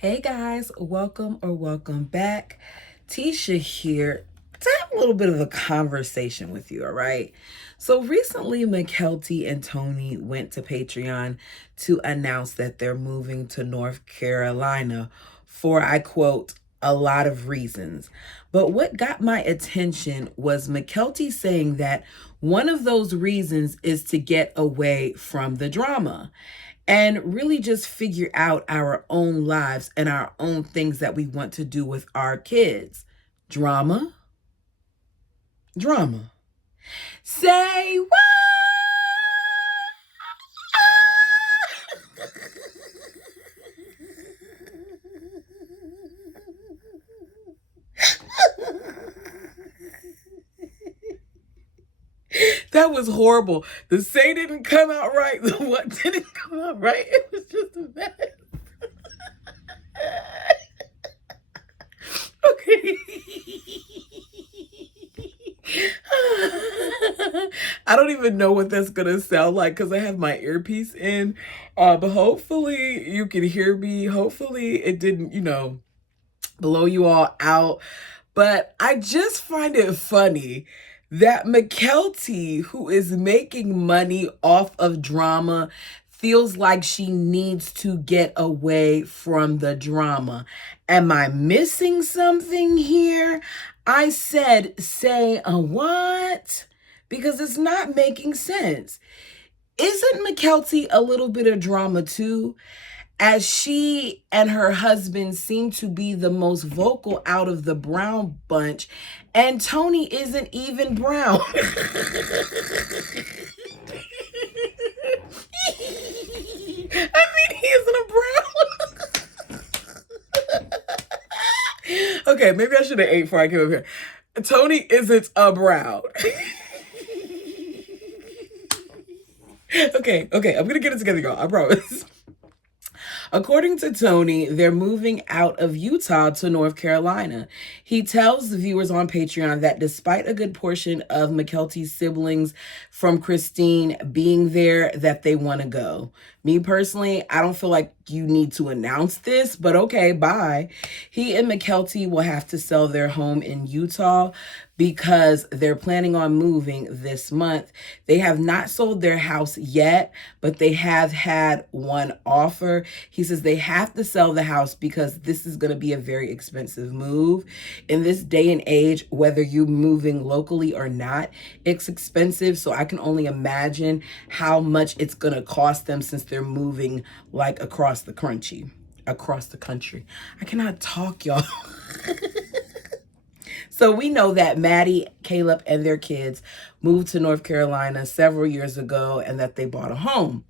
Hey guys, welcome back. Tisha here to have a little bit of a conversation with you, all right? So recently, McKelty and Tony went to Patreon to announce that they're moving to North Carolina for, I quote, a lot of reasons. But what got my attention was McKelty saying that one of those reasons is to get away from the drama and really just figure out our own lives and our own things that we want to do with our kids. Drama? Drama. Say what? That was horrible. The say didn't come out right. The what didn't come out right. It was just a mess. Okay. I don't even know what that's gonna sound like because I have my earpiece in. But hopefully you can hear me. Hopefully it didn't, blow you all out. But I just find it funny that McKelty, who is making money off of drama, feels like she needs to get away from the drama. Am I missing something here? I said, say a what? Because it's not making sense. Isn't McKelty a little bit of drama too? As she and her husband seem to be the most vocal out of the Brown bunch, and Tony isn't even brown. I mean, he isn't a brown. Okay, maybe I should have ate before I came up here. Tony isn't a brown. Okay, I'm gonna get it together, y'all. I promise. According to Tony, they're moving out of Utah to North Carolina. He tells the viewers on Patreon that despite a good portion of McKelty's siblings from Christine being there, that they want to go. Me personally, I don't feel like you need to announce this, but okay, bye. He and McKelty will have to sell their home in Utah because they're planning on moving this month. They have not sold their house yet, but they have had one offer. He says they have to sell the house because this is going to be a very expensive move. In this day and age, whether you're moving locally or not, it's expensive. So I can only imagine how much it's going to cost them since they're moving like across the country. I cannot talk, y'all. So we know that Maddie, Caleb, and their kids moved to North Carolina several years ago and that they bought a home.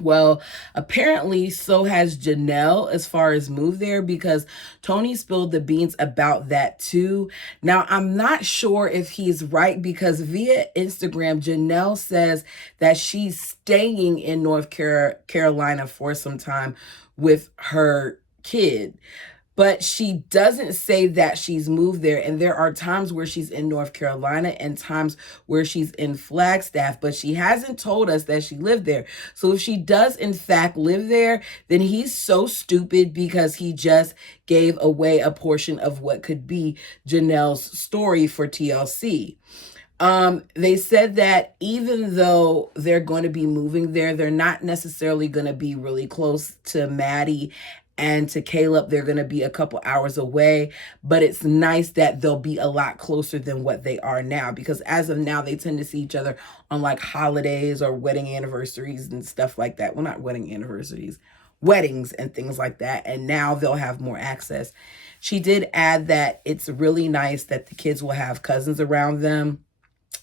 Well, apparently so has Janelle as far as move there because Tony spilled the beans about that too. Now, I'm not sure if he's right because via Instagram, Janelle says that she's staying in North Carolina for some time with her kid. But she doesn't say that she's moved there. And there are times where she's in North Carolina and times where she's in Flagstaff, but she hasn't told us that she lived there. So if she does in fact live there, then he's so stupid because he just gave away a portion of what could be Janelle's story for TLC. They said that even though they're going to be moving there, they're not necessarily going to be really close to Maddie and to Caleb. They're going to be a couple hours away, but it's nice that they'll be a lot closer than what they are now because as of now, they tend to see each other on like holidays or wedding anniversaries and stuff like that. Well, not wedding anniversaries, weddings and things like that. And now they'll have more access. She did add that it's really nice that the kids will have cousins around them.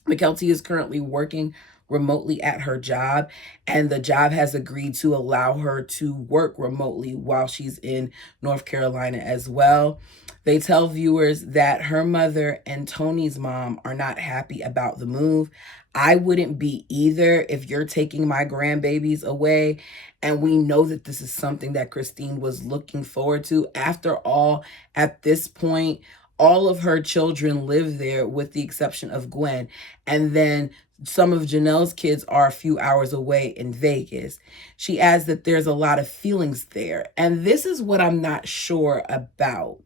McKelty is currently working remotely at her job, and the job has agreed to allow her to work remotely while she's in North Carolina as well. They tell viewers that her mother and Tony's mom are not happy about the move. I wouldn't be either if you're taking my grandbabies away. And we know that this is something that Christine was looking forward to. After all, at this point, all of her children live there with the exception of Gwen. And then some of Janelle's kids are a few hours away in Vegas. She adds that there's a lot of feelings there. And this is what I'm not sure about,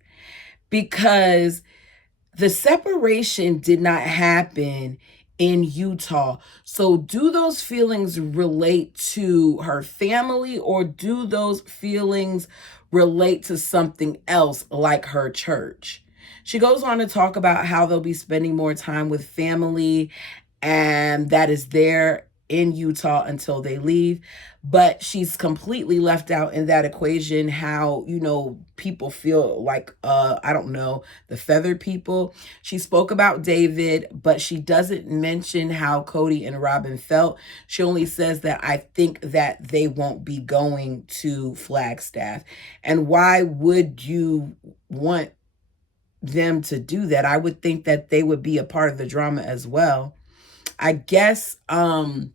because the separation did not happen in Utah. So do those feelings relate to her family, or do those feelings relate to something else like her church? She goes on to talk about how they'll be spending more time with family, and that is there in Utah until they leave. But she's completely left out in that equation how, people feel like, I don't know, the feathered people. She spoke about David, but she doesn't mention how Cody and Robin felt. She only says that I think that they won't be going to Flagstaff. And why would you want them to do that? I would think that they would be a part of the drama as well. I guess, I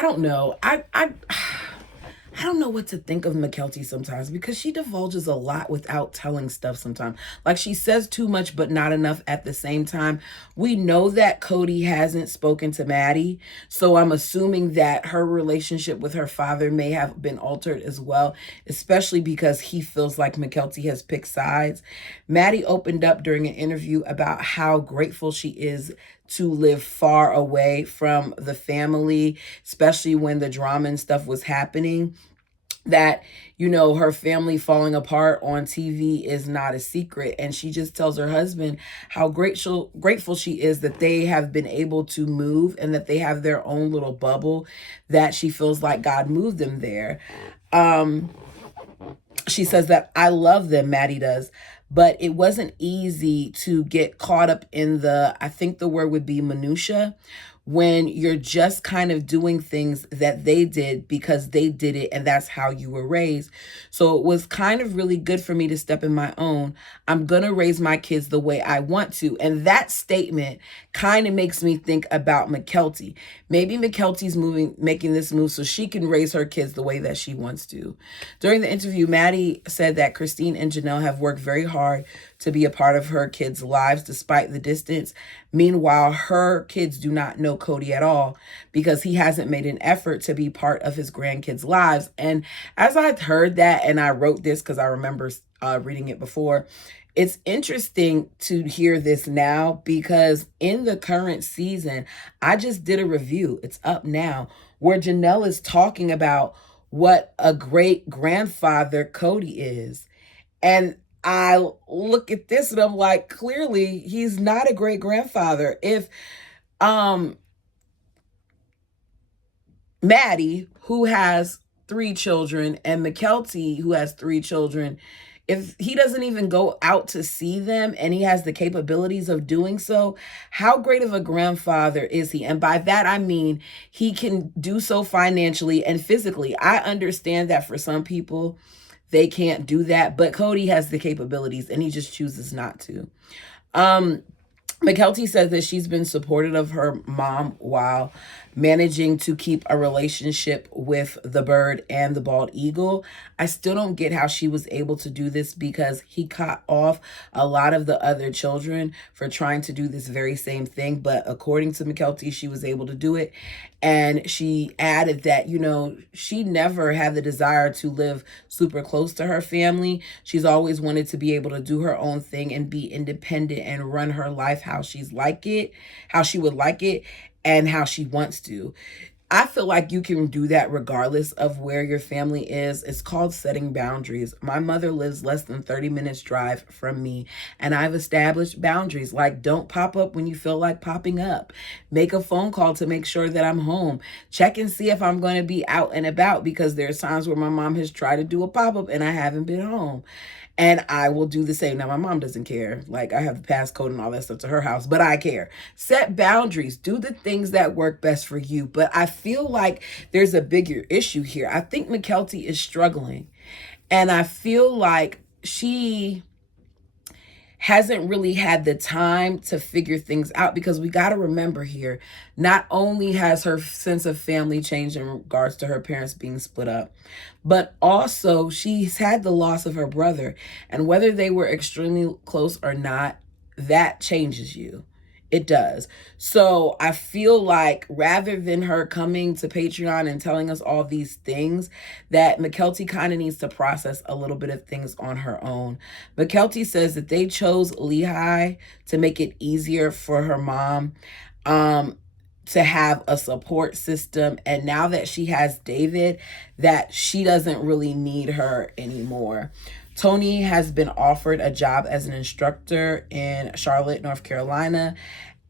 don't know. I don't know what to think of Mykelti sometimes, because she divulges a lot without telling stuff sometimes. Like, she says too much but not enough at the same time. We know that Cody hasn't spoken to Maddie, so I'm assuming that her relationship with her father may have been altered as well, especially because he feels like Mykelti has picked sides. Maddie opened up during an interview about how grateful she is to live far away from the family, especially when the drama and stuff was happening. That, her family falling apart on TV is not a secret. And she just tells her husband how grateful she is that they have been able to move and that they have their own little bubble, that she feels like God moved them there. She says that I love them, Maddie does, but it wasn't easy to get caught up in I think the word would be minutia, when you're just kind of doing things that they did because they did it and that's how you were raised. So it was kind of really good for me to step in my own. I'm going to raise my kids the way I want to. And that statement kind of makes me think about Mykelti. Maybe Mykelti's making this move so she can raise her kids the way that she wants to. During the interview, Maddie said that Christine and Janelle have worked very hard to be a part of her kids' lives despite the distance. Meanwhile, her kids do not know Cody at all because he hasn't made an effort to be part of his grandkids' lives. And as I heard that, and I wrote this because I remember reading it before, it's interesting to hear this now, because in the current season, I just did a review, it's up now, where Janelle is talking about what a great grandfather Cody is. And I look at this and I'm like, clearly he's not a great grandfather. If Maddie, who has 3 children, and Mykelti, who has 3 children, if he doesn't even go out to see them and he has the capabilities of doing so, how great of a grandfather is he? And by that, I mean, he can do so financially and physically. I understand that for some people, they can't do that, but Cody has the capabilities and he just chooses not to. Mykelti says that she's been supportive of her mom while managing to keep a relationship with the bird and the bald eagle. I still don't get how she was able to do this, because he cut off a lot of the other children for trying to do this very same thing. But according to Mykelti, she was able to do it. And she added that, she never had the desire to live super close to her family. She's always wanted to be able to do her own thing and be independent and run her life how she would like it, and how she wants to. I feel like you can do that regardless of where your family is. It's called setting boundaries. My mother lives less than 30 minutes drive from me, and I've established boundaries like don't pop up when you feel like popping up. Make a phone call to make sure that I'm home. Check and see if I'm going to be out and about, because there's times where my mom has tried to do a pop-up and I haven't been home. And I will do the same. Now, my mom doesn't care. Like, I have the passcode and all that stuff to her house, but I care. Set boundaries. Do the things that work best for you. But I feel like there's a bigger issue here. I think Mykelti is struggling. And I feel like she hasn't really had the time to figure things out, because we got to remember here, not only has her sense of family changed in regards to her parents being split up, but also she's had the loss of her brother. And whether they were extremely close or not, that changes you. It does. So I feel like rather than her coming to Patreon and telling us all these things, that Mykelti kind of needs to process a little bit of things on her own. Mykelti says that they chose Lehi to make it easier for her mom to have a support system. And now that she has David, that she doesn't really need her anymore. Tony has been offered a job as an instructor in Charlotte, North Carolina,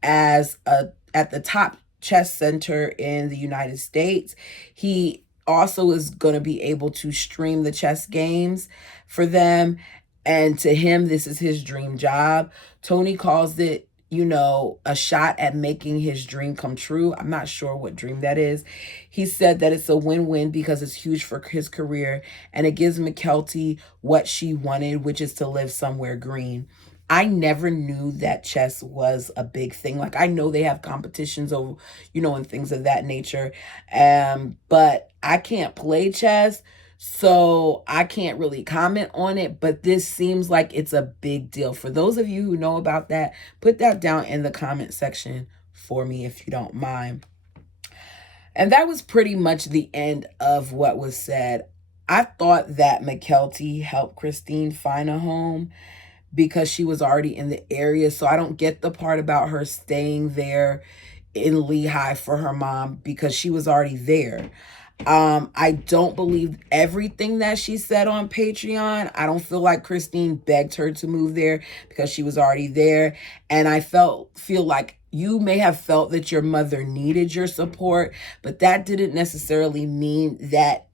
at the top chess center in the United States. He also is going to be able to stream the chess games for them. And to him, this is his dream job. Tony calls it, a shot at making his dream come true. I'm not sure what dream that is. He said that it's a win-win because it's huge for his career and it gives Mykelti what she wanted, which is to live somewhere green. I never knew that chess was a big thing. Like, I know they have competitions over, and things of that nature. But I can't play chess, so I can't really comment on it, but this seems like it's a big deal. For those of you who know about that, put that down in the comment section for me if you don't mind. And that was pretty much the end of what was said. I thought that Mykelti helped Christine find a home because she was already in the area. So I don't get the part about her staying there in Lehi for her mom because she was already there. I don't believe everything that she said on Patreon. I don't feel like Christine begged her to move there because she was already there. And I feel like you may have felt that your mother needed your support, but that didn't necessarily mean that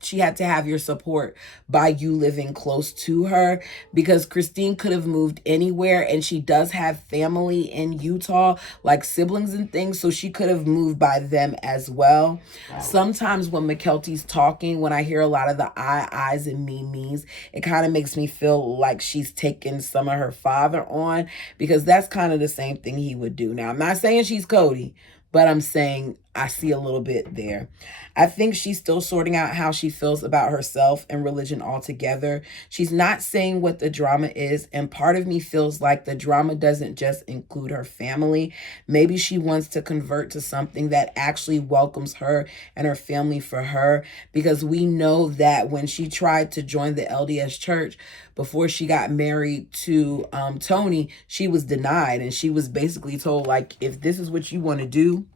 she had to have your support by you living close to her, because Christine could have moved anywhere, and she does have family in Utah, like siblings and things, so she could have moved by them as well. Wow. Sometimes when Mykelti's talking, when I hear a lot of the I's and me's, it kind of makes me feel like she's taking some of her father on, because that's kind of the same thing he would do. Now, I'm not saying she's Cody, but I'm saying I see a little bit there. I think she's still sorting out how she feels about herself and religion altogether. She's not saying what the drama is, and part of me feels like the drama doesn't just include her family. Maybe she wants to convert to something that actually welcomes her and her family for her, because we know that when she tried to join the LDS church before she got married to Tony, she was denied, and she was basically told, like, if this is what you want to do,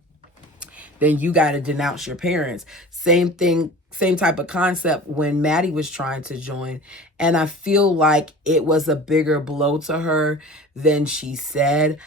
then you got to denounce your parents. Same thing, same type of concept when Maddie was trying to join. And I feel like it was a bigger blow to her than she said.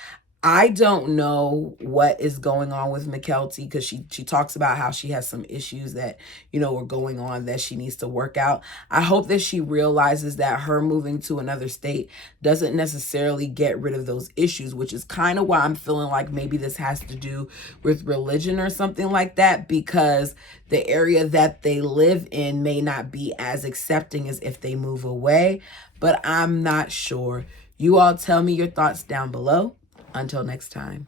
I don't know what is going on with Mykelti, because she talks about how she has some issues that, are going on that she needs to work out. I hope that she realizes that her moving to another state doesn't necessarily get rid of those issues, which is kind of why I'm feeling like maybe this has to do with religion or something like that, because the area that they live in may not be as accepting as if they move away, but I'm not sure. You all tell me your thoughts down below. Until next time.